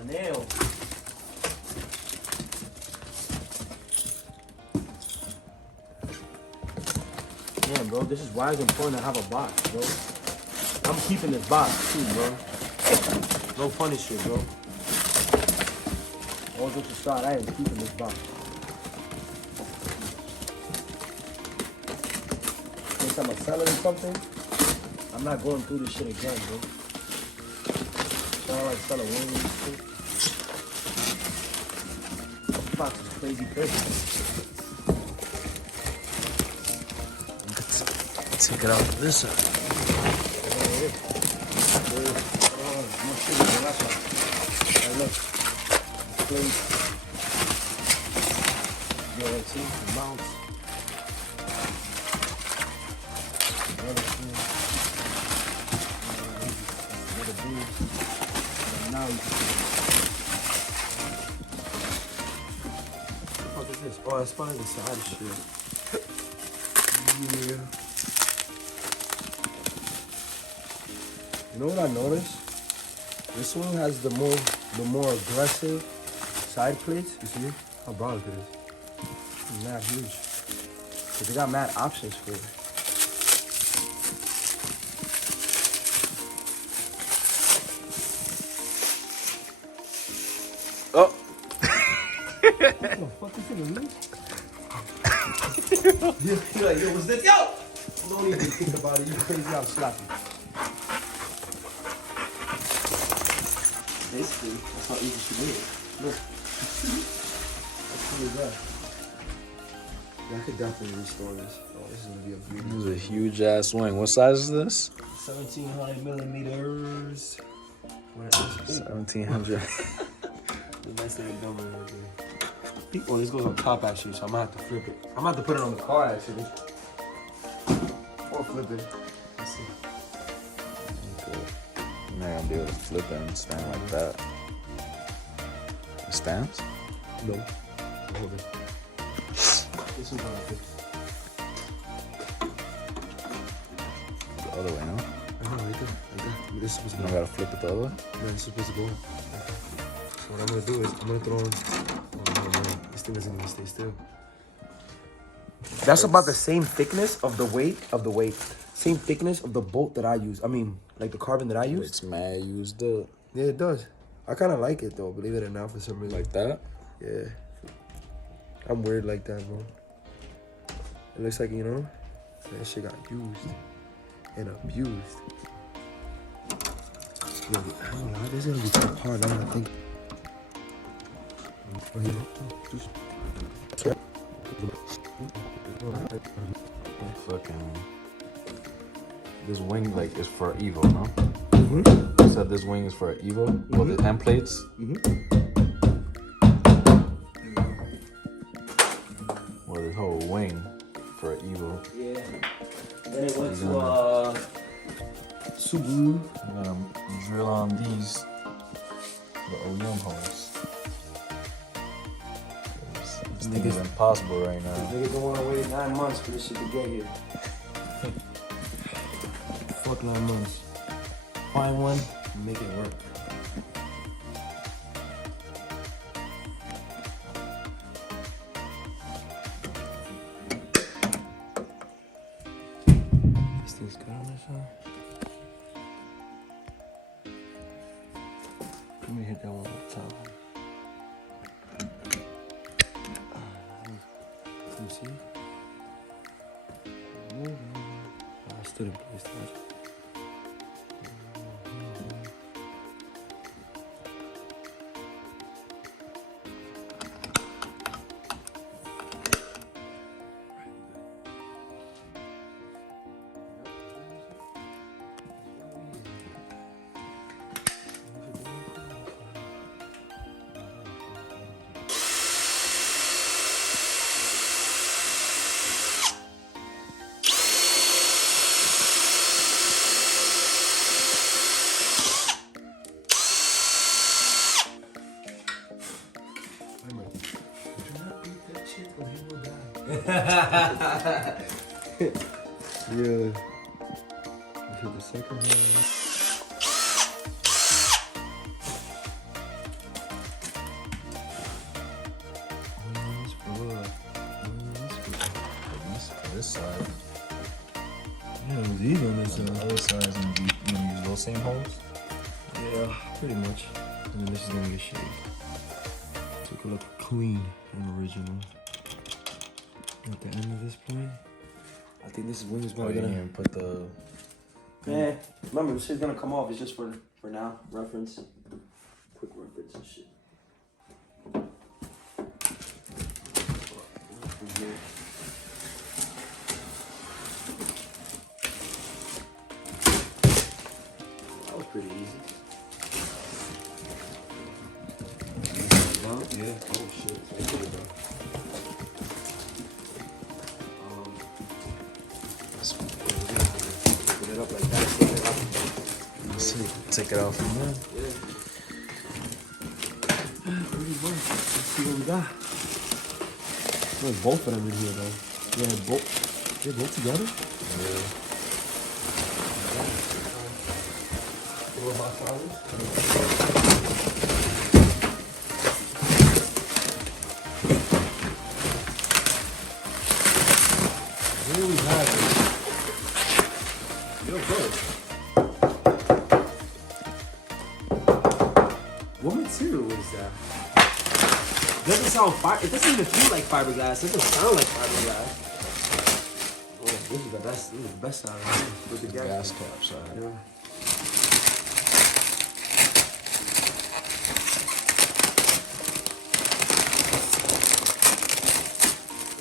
My nail. Damn, bro, this is why it's important to have a box, bro. I'm keeping this box too, bro. No funny shit, bro. All jokes aside, I am keeping this box. Since I'm a seller or something, I'm not going through this shit again, bro. So I like selling wings and shit. This box is crazy crazy. Take it out this side. Look. Plate. Yeah, see, the mounts. Another thing. Another boot. And now you can see. What the fuck is this? Oh, that's probably the side shit. Yeah. You know what I noticed? This one has the more aggressive side plates. You see how broad it is? It's mad huge. But they got mad options for it. Oh! What the fuck is it, man? You're like, yo, what's this? Yo! Don't even think about it. You crazy, I'm slapping. Basically, that's how easy she made it. Look. That's really bad. Yeah, I could definitely restore this. Oh, this is gonna be a beauty. This is a huge ass wing. What size is this? 1700 millimeters. 1700. The nice little number right there. Oh, this goes on top actually, so I'm gonna have to flip it. I'm gonna have to put it on the car actually. Or flip it. Let's see. You're not gonna be able to flip it and stand like that. It stands? No. Hold it. This one's on it. The other way, no? Right there. This is supposed to You go. don't gotta flip it the other way? No, it's supposed to go. Okay. So what I'm gonna do is I'm gonna throw in. Oh no, this thing isn't gonna stay still. That's about the same thickness of the weight. Same thickness of the bolt that I use. I mean, like the carbon that I use. It's mad used up. Yeah, it does. I kind of like it though, believe it or not, for some reason. Like that? Yeah. I'm weird like that, bro. It looks like, you know, that shit got used and abused. Yo, I don't know, this is gonna be so hard now, I think. Fucking. This wing like is for Evo, no? Mm-hmm. You said this wing is for Evo? Mm-hmm. Well, the end plates? Mm-hmm. Well, this whole wing for Evo. Yeah. Then it went to Subaru. I'm gonna drill on these, the OEM holes. This thing is impossible right now. Niggas don't want to wait 9 months for this shit to get here. Fuck 9 months. Find one, make it work. This thing's good on this one. Let me hit that one more time. Let me see. I stood in place. Yeah. Let's hit the second one. side. Yeah, it was easy on this On the side. other side is gonna be, you gonna use those same holes? Yeah, pretty much. And then this is gonna get shaved. So it could look clean and original. At the end of this point, I think this wing is Oh, probably you gonna. didn't even put the. Yeah, remember this is gonna come off. It's just for now reference. Quick reference and shit. That was pretty easy. Yeah. Oh shit. That's good, bro. Put it up like that. Set it up. Let's see. Take it off from there. Yeah. Pretty much. Let's see what we got. There's both of them in here though. Yeah, both. They're both together? Yeah. Little hot flowers. Here we have it. Yo, good. What material is that? Doesn't sound it doesn't even feel like fiberglass. It doesn't sound like fiberglass. Oh, this is the best. This is the best sound right here. With the Gas cap side. Yeah.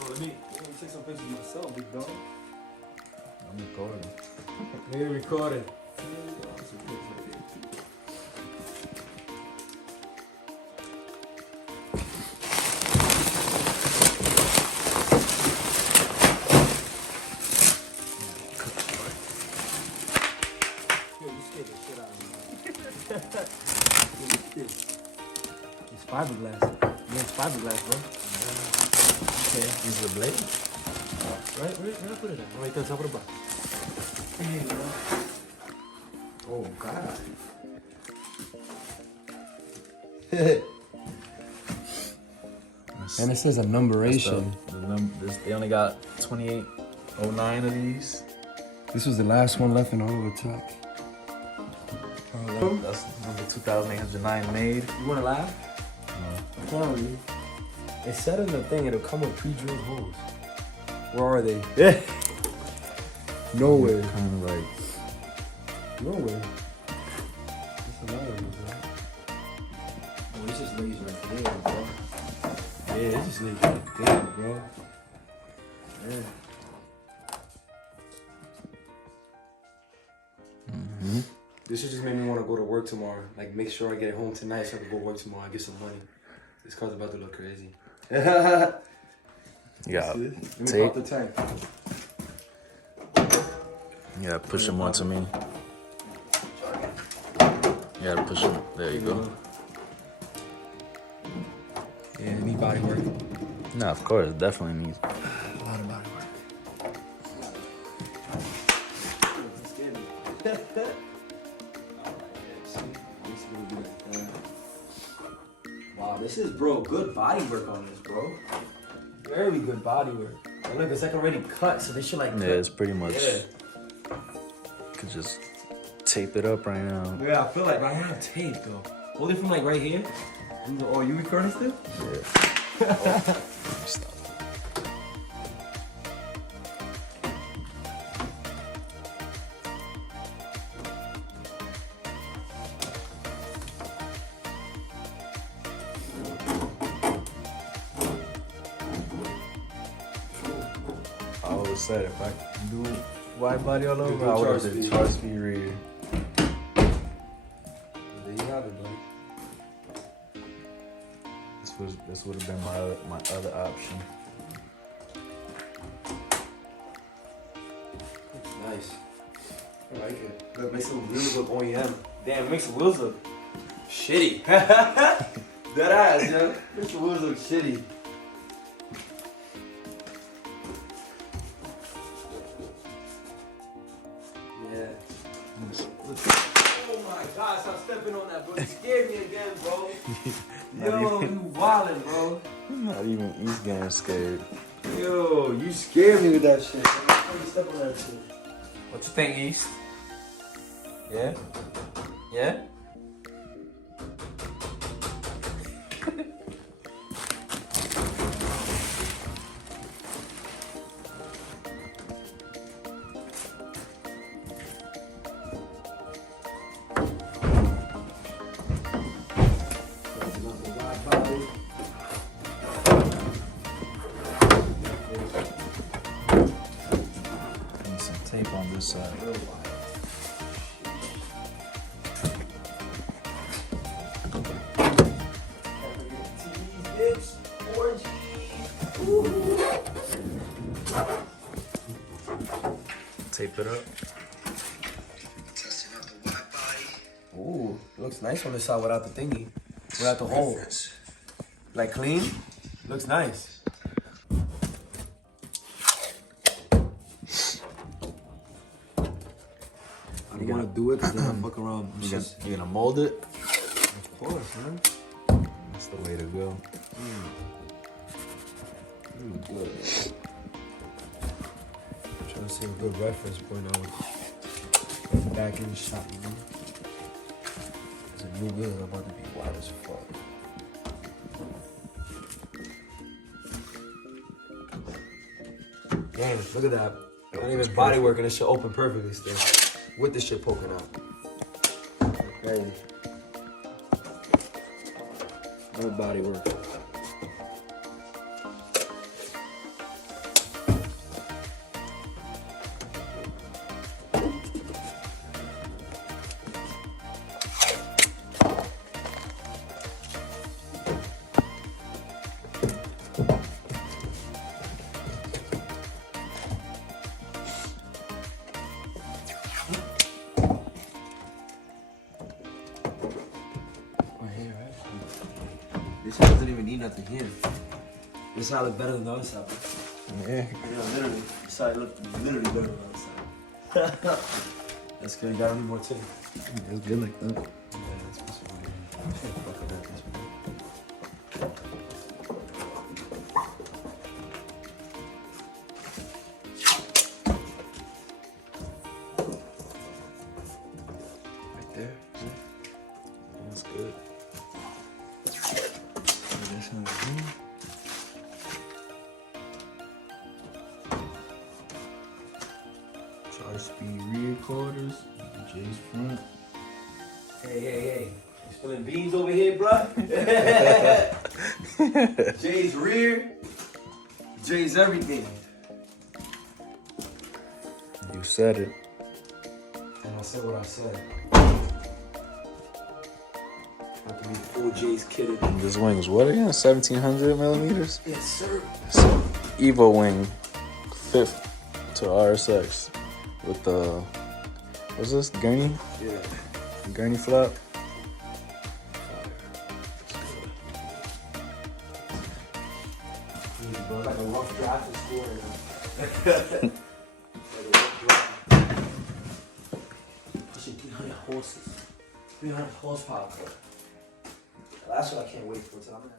Oh, let me take some pictures of myself, big dog. I'm recording. Let me record it. It's fiberglass. Yeah, it's fiberglass, bro. Okay. Use the blade? Where I put it at? Right there on top of the box. There you go. Oh, God. And it says a numberation. They only got 2809 of these. This was the last one left in all of the truck. That's number 2809 made. You want to laugh? I'm telling you. It said in the thing it'll come with pre-drilled holes. Where are they? Yeah. Nowhere. Kind of like. Nowhere. It's another one, bro. Oh, it's just lays right there, bro. Yeah, it just lays right there, bro. Yeah. Mm-hmm. This should just make me want to go to work tomorrow. Like, make sure I get home tonight so I can go work tomorrow and get some money. This car's about to look crazy. You got Let me tape. pop the tank. You gotta push them onto me. You gotta push them. There you go. Yeah, it need body work. No, of course, it definitely needs. A lot of body work. Wow, this is, bro, good body work on this, bro. Very good body work. And look, it's like already cut, so they should like cut. Yeah, it's pretty much. Yeah. Could just tape it up right now. Yeah, I feel like I have tape though. Hold it from like right here. Oh, you recording still? Yeah. Oh, stop. I always said if I could do Widebody all over, I would have did Chargespeed reader. There you have it, buddy. This would have been my other option. It's nice. I like it. Look, it makes the wheels look OEM. Damn, it makes the wheels look shitty. Dead ass, yo. Makes the wheels look shitty. Yeah. Oh my God, stop stepping on that, bro. You scared me again, bro. Yo, you wildin', bro. Not even he's getting scared. Yo, you scared me with that shit. Step on that shit. What you think, East? Yeah? Yeah? Need some tape on this side. Tape it up. Testing out the Widebody. Ooh, looks nice on the side without the thingy. Without the hole. Like clean. Looks nice. I don't want to do it because then I fuck around. You gonna mold it? Of course, man. That's the way to go. Good. Trying to see a good reference point on back in the shot, you know? It's a new wheel about to be wide as fuck. Damn, look at that. Not even body work and this shit open perfectly still. With the shit poking out. Crazy. No body work. This side doesn't even need nothing here. This side look better than the other side. Yeah. Yeah, literally. This side look literally better than the other side. That's good. You gotta need more tape. It's good like that. Yeah, that's what's right here. I can't fuck with that this one. Right there. That's good. Chargespeed rear quarters. J's front. Hey. You spilling beans over here, bruh? J's rear. J's everything. You said it. And I said what I said. Have to be full J's kitted. And this wing's what again? 1700 millimeters? Yes, sir. It's an Evo wing, fit to RSX with the, what's this? Gurney? Yeah. Gurney flap. Like a rough draft in school right now. Pushing 300 horses. 300 horsepower. That's what I can't wait for. I'm gonna